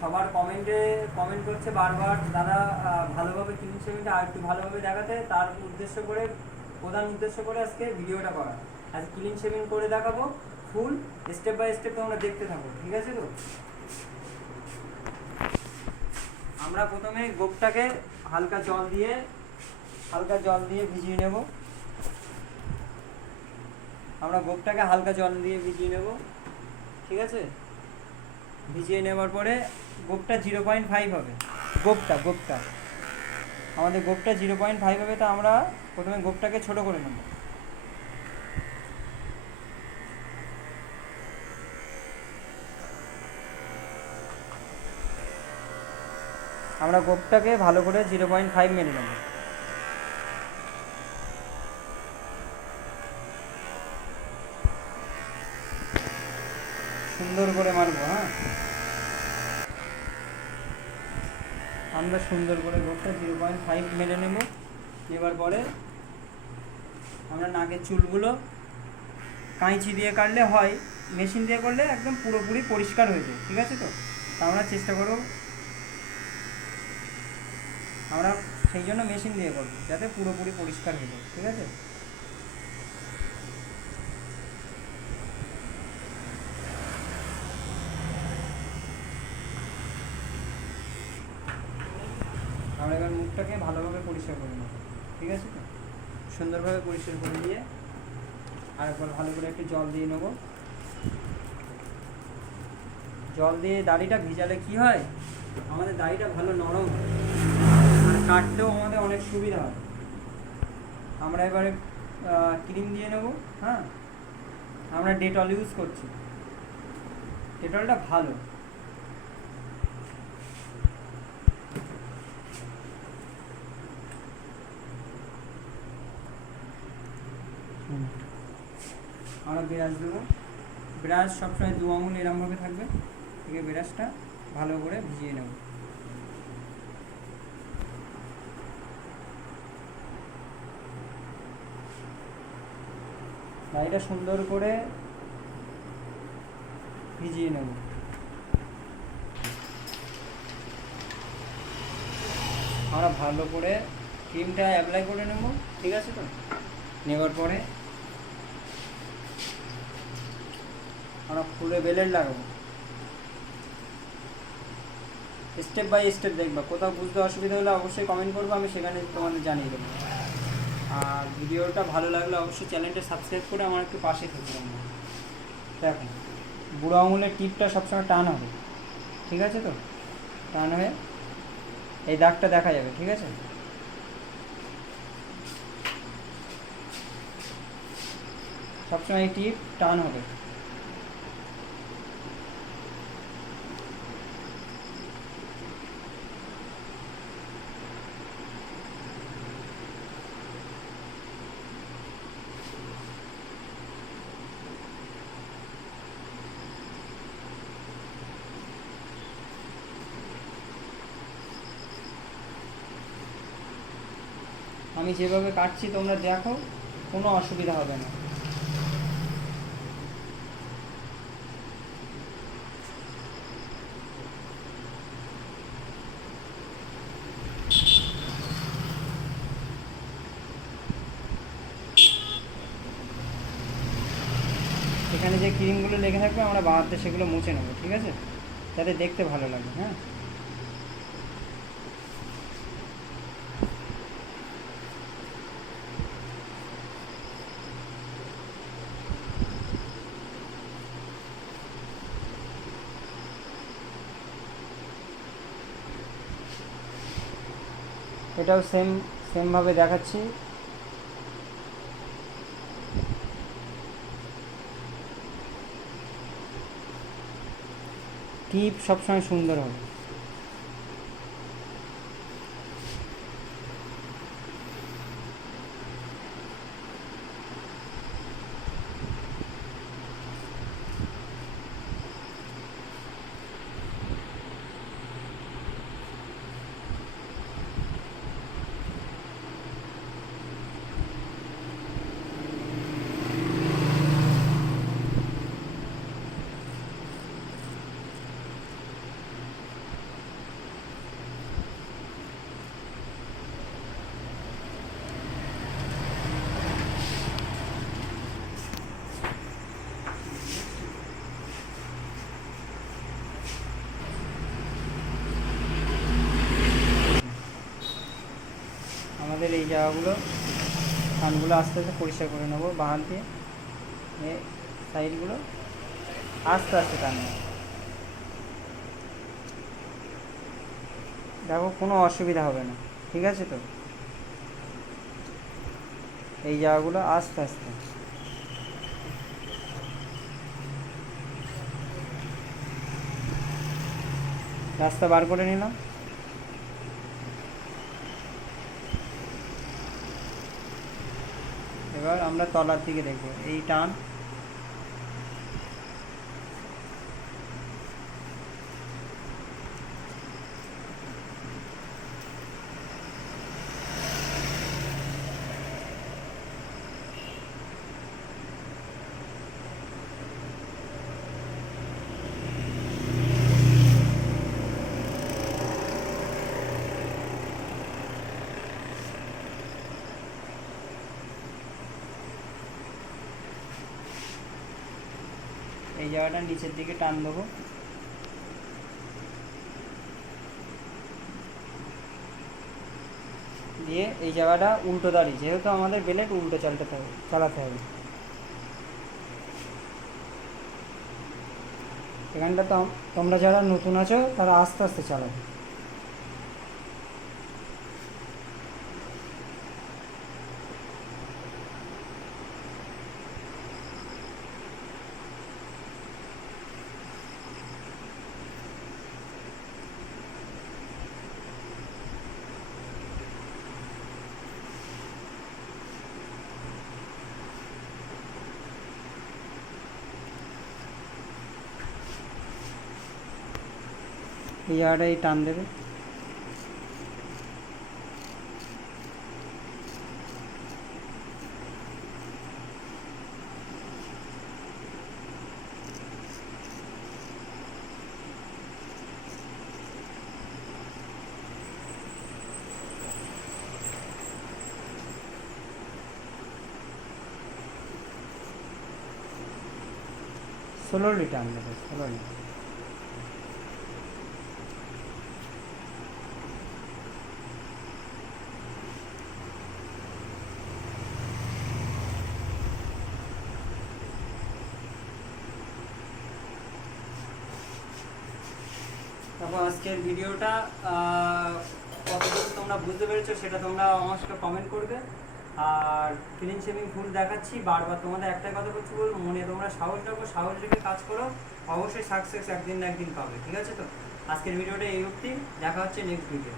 সবার কমেন্ট করছে বারবার দাদা ভালোভাবে ক্লিন শেভিংটা আর একটু ভালোভাবে দেখাতে, তার প্রধান উদ্দেশ্য করে আজকে ভিডিওটা করা। আজ ক্লিন শেভিং করে দেখাবো ফুল স্টেপ বাই স্টেপ, তোমরা দেখতে থাকো, ঠিক আছে? তো আমরা প্রথমে গোপটাকে হালকা জল দিয়ে ভিজিয়ে নেব। ঠিক আছে, ভিজিয়ে নেওয়ার পরে গোপটা 0.5 হবে। গোপটা আমাদের 0.5 হবে। তো আমরা প্রথমে গোপটাকে ছোট করে নেব। আমরা গোপটাকে ভালো করে 0.5 মেনে নেব। সুন্দর করে মারবো। হ্যাঁ, আমরা সুন্দর করে গোপটা 0.5 মেনে নেব। নেবার পরে আমরা নাকের চুলগুলো কাঁচি দিয়ে কাটলে হয়, মেশিন দিয়ে করলে একদম পুরোপুরি পরিষ্কার হয়ে যায়। ঠিক আছে? তো আমরা চেষ্টা করব, আমরা সেই জন্য মেশিন দিয়ে করব যাতে পুরোপুরি পরিষ্কার হয়ে যায়। ঠিক আছে? আমরা এবার মুখটাকে ভালোভাবে পরিষ্কার করে নেব। ঠিক আছে? তো সুন্দরভাবে পরিষ্কার করে নিয়ে আর একবার ভালো করে একটু জল দিয়ে নেব। জল দিয়ে দাড়িটা ভিজালে কি হয়, আমাদের দাড়িটা ভালো নরম হয় আর কাটতেও আমাদের অনেক সুবিধা হয়। আমরা এবারে ক্রিম দিয়ে নেব। হ্যাঁ, আমরা ডেটল ইউজ করছি, ডেটলটা ভালো। আমরা ব্রাশ দেবো। ব্রাশ সবসময় 2 আঙুল এরমভাবে থাকবে। ঠিক আছে, ব্রাশটা ভালো করে ভিজিয়ে নেব। দাড়িটা সুন্দর করে ভিজিয়ে নেব। আমরা ভালো করে ক্রিমটা অ্যাপ্লাই করে নেব। ঠিক আছে? তো নেবার পরে আমরা ফুলে বেলেট লাগাবো। স্টেপ বাই স্টেপ দেখবা, কোথাও বুঝতে অসুবিধা হলে অবশ্যই কমেন্ট করবো, আমি সেখানে তোমাদের জানিয়ে দেবো। আর ভিডিওটা ভালো লাগলে অবশ্যই চ্যানেলটা সাবস্ক্রাইব করে আমার একটু পাশে থাকবে। দেখো, বুড়ো আঙুলের টিপটা সবসময় টান হবে। ঠিক আছে? তো টান হয়ে এই দাগটা দেখা যাবে। ঠিক আছে? সবসময় এই টিপ টান হবে। আমি যেভাবে কাটছি তোমরা দেখো, কোনো অসুবিধা হবে না। এখানে যে ক্রিমগুলো লেগে থাকবে আমরা বাড়াতে সেগুলো মুছে নেবো। ঠিক আছে? যাতে দেখতে ভালো লাগে। হ্যাঁ, এটাও সেমভাবে দেখাচ্ছি। টিপ সবসময় সুন্দর হবে। এই জায়গাগুলো কানগুলো আস্তে আস্তে পরিষ্কার করে নেবো বাহাত দিয়ে, সাইডগুলো আস্তে আস্তে টানবো। দেখো কোনো অসুবিধা হবে না, ঠিক আছে তো? এই জায়গাগুলো আস্তে আস্তে রাস্তা বার করে নিলাম। এবার আমরা তলার দিকে দেখবো, এই টান, এই জায়গাটা নিচের দিকে টান দেবো। দিয়ে এই জায়গাটা উল্টো দাঁড়িয়ে, যেহেতু আমাদের বেলেট উল্টো চালাতে হবে। এখানটা তো তোমরা যারা নতুন আছো তারা আস্তে আস্তে চালাবে। এই জায়গাটাই টান দেবে। স্লোলি টান দেবে, স্লোলি। তারপর আজকের ভিডিওটা কতটুকু তোমরা বুঝতে পেরেছো সেটা তোমরা আমার সাথে কমেন্ট করবে। আর ক্লিন শেভিং ফুল দেখাচ্ছি, বারবার তোমাদের একটাই কথা বলছি, বলবো মনে তোমরা সাহস রাখো, সাহস রেখে কাজ করো, অবশ্যই সাকসেস একদিন না একদিন পাবে, ঠিক আছে তো? আজকের ভিডিওটা এই অবধি, দেখা হচ্ছে নেক্সট ভিডিও।